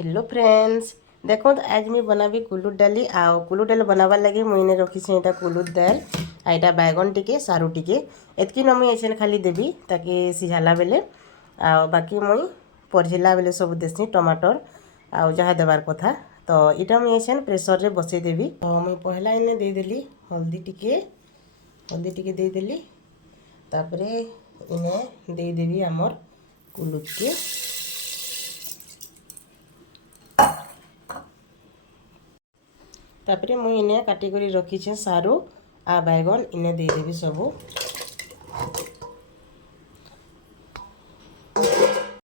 Hello friends, देखो आज मैं बनाबी कुलुर डाली कुलुर डाली बनाबार लगे मुझे रखी यहाँ कुलुर दाल आईटा बैगन टिके सारू टिके एतकी न मुझे खाली देवी ताकि सिझाला बेले बाकी मुई परझिला बेले सब देसी टमाटर आउ जहाँ देवार कथा तो इटा मुझे प्रेसर रे बसई देवी। तो मुई पहला इन्हें देदेली हल्दी टिके देदेली तापरे इन्हें देदेवी आमर कुलुर के तापरे मुई इने काटी करी रखी सारू आ बैगन इने दे देबी सबू।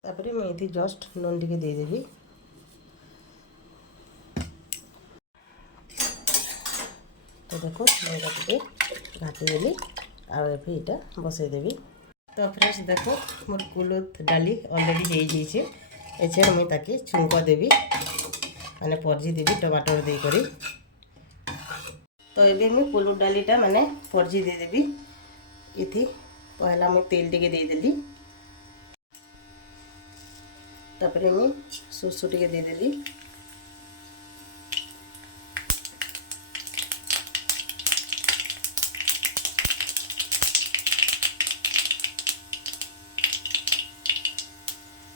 तापरे मुई इथि जस्ट नून टिके दे देबी। तो देखो मैं टिके घाटी देली आ एफे इटा बसई देबी। तो फ्रेंड्स देखो मोर कुलुर डाली ऑलरेडी हो जाइए एछे मुई ताके छुंक देबी माने परजी देबी टमाटर दे करी। तो ये मुझे कुलुर डालीटा माने परजी दे देबी। इथि पहला मुझे तेल टिके दे देली तापरे मुझे सोरसो टिके दे देली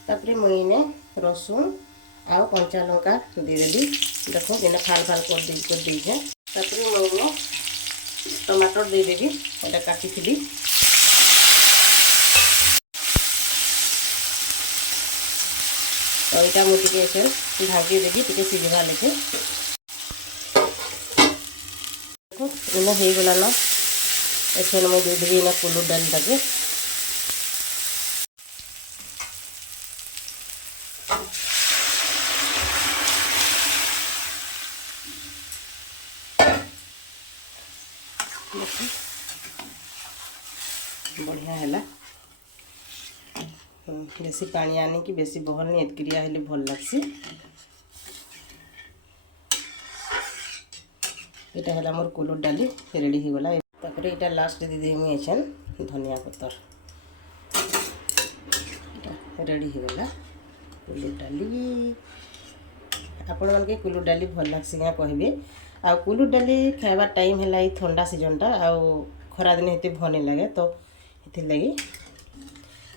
तापरे मुझे इने रसुन आउ कंचा लंका दे देली। देखो इने फाल फाल कर दीजिए तापरे मुझे टमाटर दे देबी एटा काटी थी। तो यहाँ मुझे ढाकी देवी टे सीझा लेके इन हो गलान एसे मुझे दे देवी कुलुर डाली टाके बढ़िया है बेसी पानी आने की बेसी बहल नहीं एतक्रिया हेले भल लगसी। यहाँ है मोर कुलुर डाली रेडी हो गला। तापर यहाँ लास्ट दे देवी मुझे धनिया पतर रेडी हो गला कुलुर डाली। आपण मानके कुलुर डाली भल लगसी क्या कहबे आ कुलुर डाली खाइबार टाइम है ठंडा सीजनटा आउ खरा दिन एत भल नहीं लगे तो लगी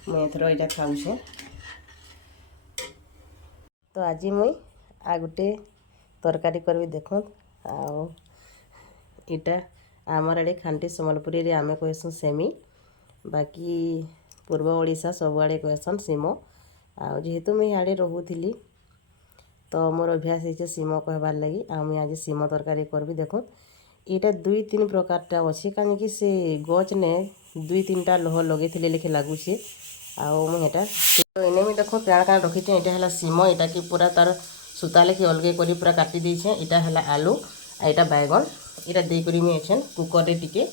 मुझे एथर यहाँ खाऊे। तो आज मुई आ गोटे तरकारी करबी देखो इटा आमर आड़े खांटी सम्बलपुरी रे आमे कहसुँ सेमी बाकी पूर्व ओडिशा सब आड़े कहसन सीम जेहेतु मुझे आड़े रोथली तो मोर अभ्यास है सीम कहबार लगी मुझे आज सीम तरकारी करबी देखो यहाँ 2-3 प्रकारटा अच्छी कहीं से गच ने 2-3टा लह लगे लेखे लगुचे आटा तो इने भी देखो क्या क्या रखी यहाँ है सीम यहाँ कि पूरा तार सूता लेखे अलगे कर पूरा काटी देछे। यहाँ है आलू आईटा बैगन यहाँ देकर मुझे कुकर रे टिके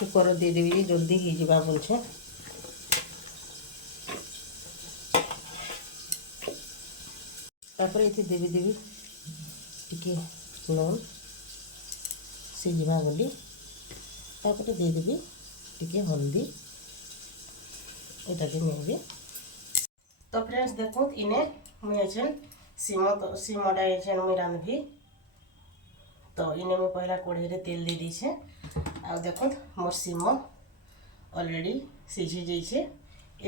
कुकर दे देवी जल्दी हो जावा बोलछे। तापर ये देवी टिके लूण सीझा बोली तापर दे देवी टिके हल्दी यहाँ देवी। तो फ्रेंड्स देखो इने मुझे सीमटा ये मुझे रांधबी। तो इने मुझे पहला कढ़ाई रे तेल दे दीछे आ देखो मोर सीम ऑलरेडी सीझी जाइए।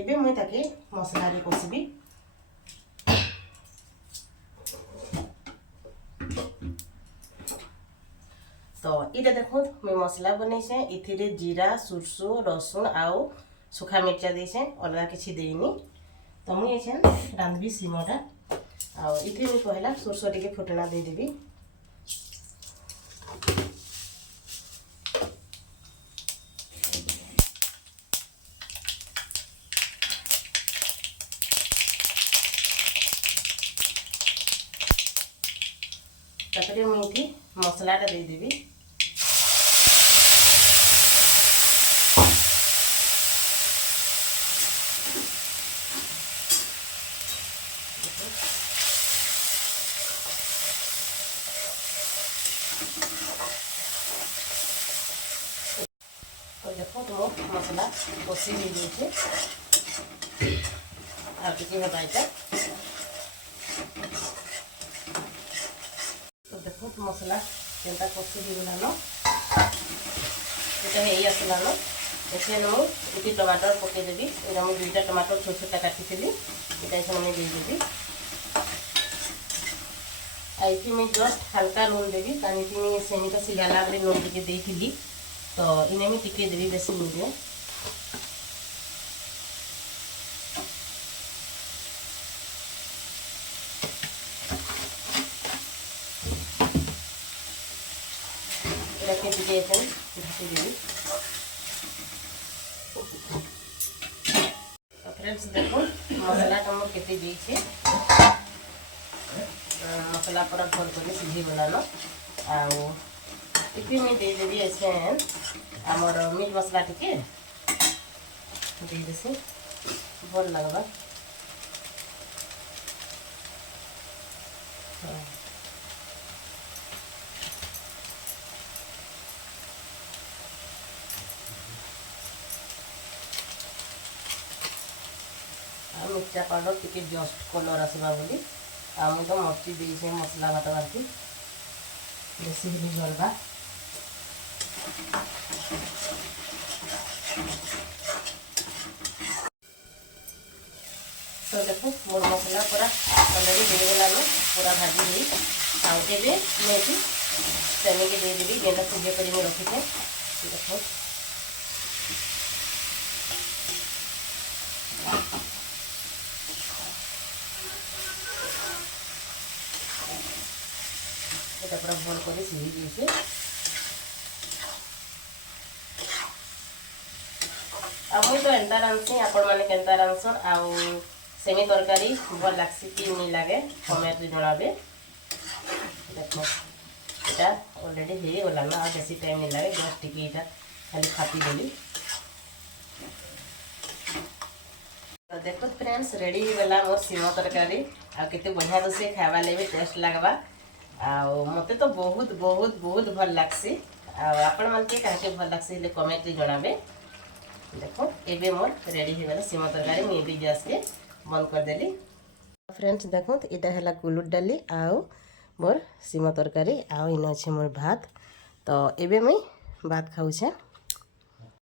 एबे मुई ताके मसला रे कषबी। तो ये देखो मुई मसला बनईसे इथिरे जीरा सुरसो रसुन आउ सुखा मिर्चा देछे अलग किसी देनी। तो मुई रांधबी सीमटा आ इथे मुई पहला सुरसो टिके फुटना दे देबी। तापरे मुझे मसलाटा दे देबी। तो देखो तो मसला कषी हो जाए आगे हवा यहाँ तो देखो मसला केनता कषी हो गलान এটা হয়ে আসলাম এখানে মুটি টমাটোর পকাই দেবি এটা আমি 2টা টমাটোর ছোট ছোট কাটিছিলি এটা এখানে আমি দিয়ে দেবি আর এটি আমি জাস্ট হালকা নুন দেবি কারণ এটি আমি সেমিটা সিজালা বলে নুন টিকে দিয়েছিলি তো ইনে আমি টিকে দেবি বেশি নুনে এটাকে দিয়ে এখানে ঢাকি দেবি फ्रेंड्स देखो मसलाटा मुझे केटे देखे मसला पूरा भल कर सीझी गलान आती मुझे देदेवी ऐसे आमर मीट मसला टिके देदेसी भल लगवा मिर्चा पाउडर टी जस्ट कलर आसवा बोली मुझे तो मर्ची दे मसला भात बांटी बेसी भी जलवा तो देखो मोर मसला पूरा अलरेडी देगलान पूरा भाजी हुई आगे मैं सेमी के देदेवी जेटा सीझे कर रखी थे देखो এটা পুরো ভল করে সিঝি দিয়েছে আমি তো এন্তা রাঁধছি আপন মানে কেন্তা রাঁধছন আউ সেমি তরকারি ভাল লাগছি কি নি লাগে কমেন্ট জনাবে দেখো এটা অলরেডি হয়ে গলা না আর বেশি টাইম নি লাগে জাস্ট টিকে এটা খালি খাপি দেলি तो देखो फ्रेंड्स रेडी हो गला मोर सीमा तरकारी आ केते बढ़िया से खावा लेबे टेस्ट लगवा आ मते तो बहुत बहुत बहुत भल लागसी आ आपण मन के काहे भल लागसी ले कमेंट रे जणाबे देखो एबे मोर रेडी हो गला सीमा तरकारी मी भी गैस के बंद कर देली फ्रेंड्स देखो इटा हला कुलुट डाली आ मोर सीमा तरकारी आ इन अच्छे मोर भात तो एबे मैं भात खाऊ छे।